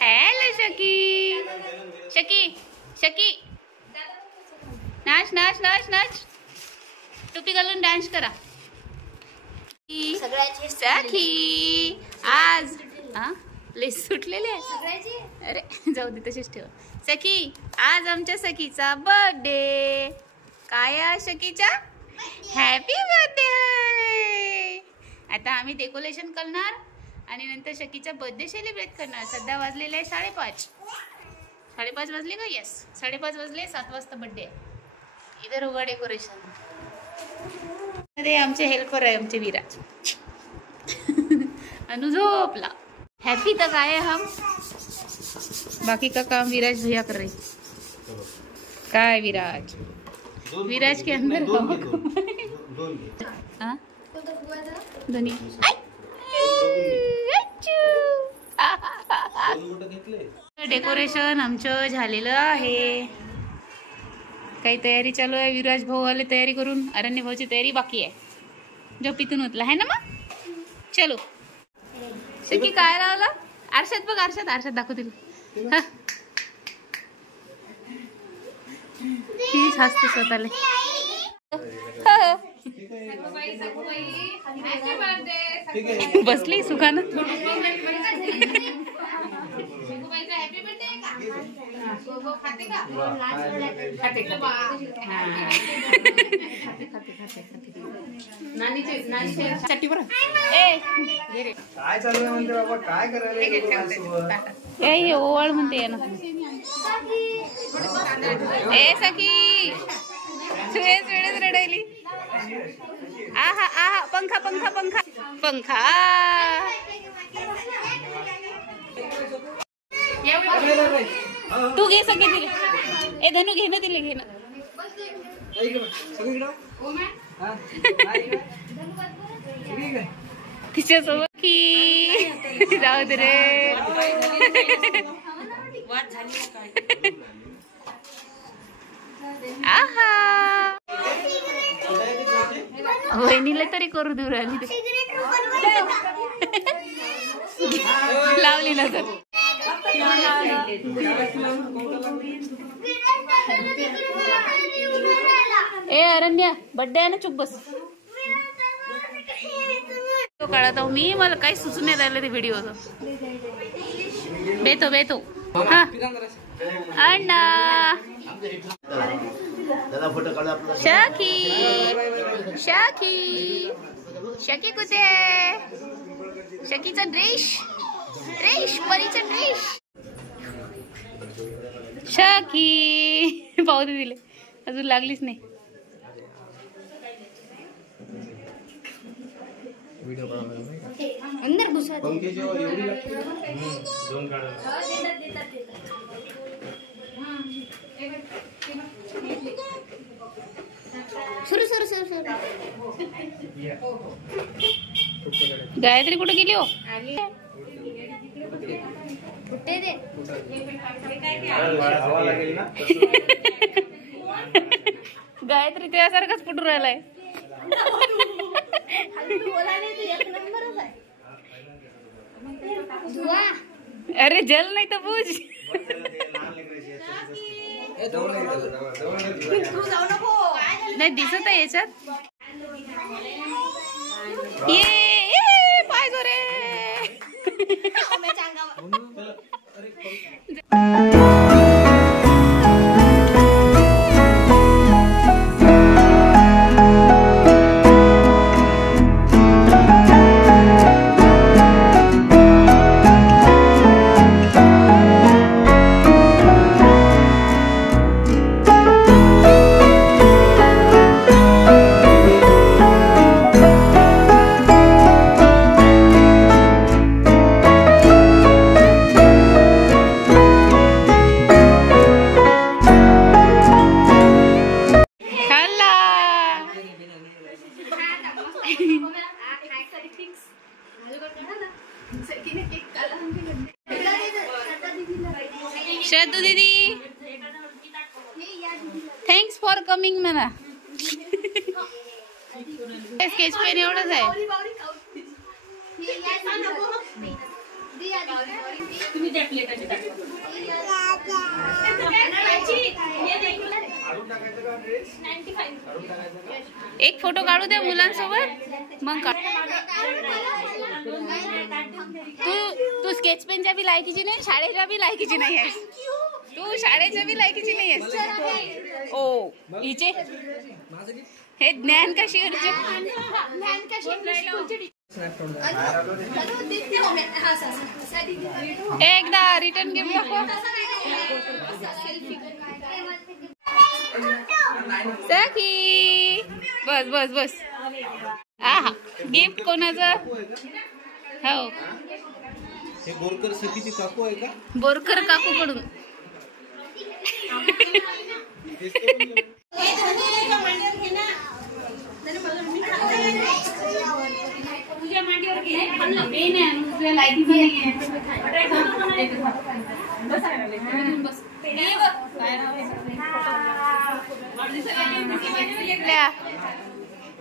Hello shaky, shaky shaky नाच नाच नाच नाच, टोपी घालून डान्स करा. सखी आज लेस सुटलेले आहे. अरे जाऊ दे तशीच ठेवा. सखी आज आमच्या सखीचा बर्थडे. काय आहे सखीचा? Happy birthday. आता आम्ही डेकोरेशन करणार आणि नंतर शकीचा बर्थडे सेलिब्रेट करणार. सध्या वाजलेले आहे 5:30. 5:30 वाजले का? यस 5:30 वाजले. 7 वाजता बर्थडे आहे. इधर होगा डेकोरेशन. अरे आमचे हेल्पर आहे आमचे विराज. अनु झोपला. हैप्पी तक आए हम, बाकी का काम विराज भैया कर रही. काय विराज, विराज के अंदर धनी डेकोरेशन आमचं झालेलं आहे. काही तयारी चालू आहे. विराज भाऊ आले तयारी करून. अरण्य भाऊची तयारी बाकी आहे. झोपीतून उठला आहे ना मग. चलो सखी काय लावला? आरशात बघ, आरशात आरशात दाखवतील. तीच हसते स्वतःला. बसली सुखानं. ओवाळ म्हणते ना. ए सखी वेळेस रडायली. आहा आहा पंखा पंखा पंखा पंखा. तू घे सगळे तिले. ए धनू घे ना तिले, घे ना. तिच्यासोबत की जाऊ दे रे. आहा वहिनीला तरी करू देऊ राहिली. लावली नजर. ए अरण्या बर्थडे आहे ना, चुप बस. तो काढत आहो मी. मला काही सुचून नाही राहिलं ते व्हिडिओ. बेतो बेतो हा अण्णा. शकी शकी शकी कुठे? शकीचा ड्रेस, ड्रेस परीचा ड्रेस. शकी पाहू दे दिले, अजून लागलीच नाही. अंदर घुसा. सुरू सुरू सुरू सुरू. गायत्री कुठे गेली हो? कुठे दे गायत्री त्यासारखाच फुटू राहिलाय. अरे जल नाही तर पूज. नाही दिसत आहे याच्यात. ये पाहिजो रे. श्रद्धू दीदी थँक्स फॉर कमिंग. म्हणा स्केच पेन एवढंच आहे. तुम्ही त्या प्लेटाची एक फोटो काढू द्या मुलांसोबत मग तू स्केच पेनच्या बी लायकीची नाही, शाळेच्या बी लायकीची नाही आहेस तू, शाळेच्या बी लायकीची नाही आहेस. ओ हिचे हे ज्ञान कशी एकदा रिटर्न गिफ्ट दाखव. सखी बस बस बस. आहा गिफ्ट कोणाचं? हो हे बोरकर सखीची काकू आहे का? बोरकर काकू कडून.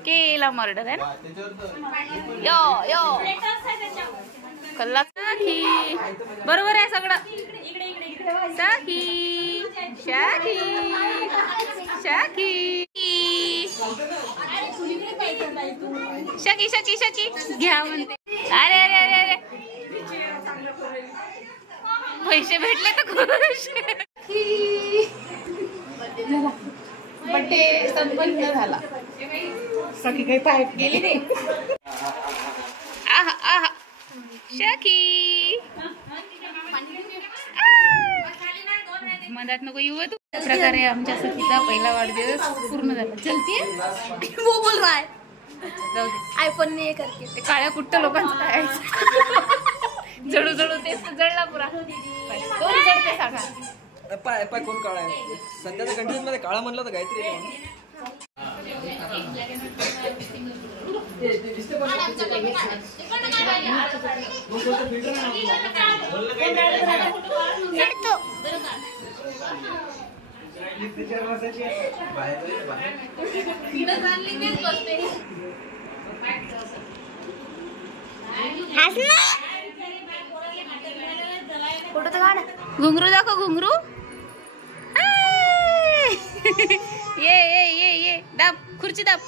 केला मर्डर आहे ना. यो यो कल्ला. सखी बरोबर आहे सगळं. सखी शाखी शाखी शकी शकी शकी घ्या म्हणते. अरे अरे अरे अरे पैसे भेटले तर खुश. बड्डे संपन्न झाला. सखी काही पाईप गेली नाही. आहा आहा शकी मधात नको येऊ तू. त्या प्रकारे आमच्या सखीचा पहिला वाढदिवस पूर्ण झाला. चलते वो बोल रहा है. जाऊ दे आयफोन नाही करते. ते काळ्या कुट्ट लोकांचं काय जळू जळू तेच जळला पुरा. कोण जळते सांगा. पाय पाय कोण काळा आहे? सध्याच्या कंडिशन मध्ये काळा म्हणलं तर काहीतरी घुंगरू दाखव घुंगरू. ये ये ये ये दाब खुर्ची दाब.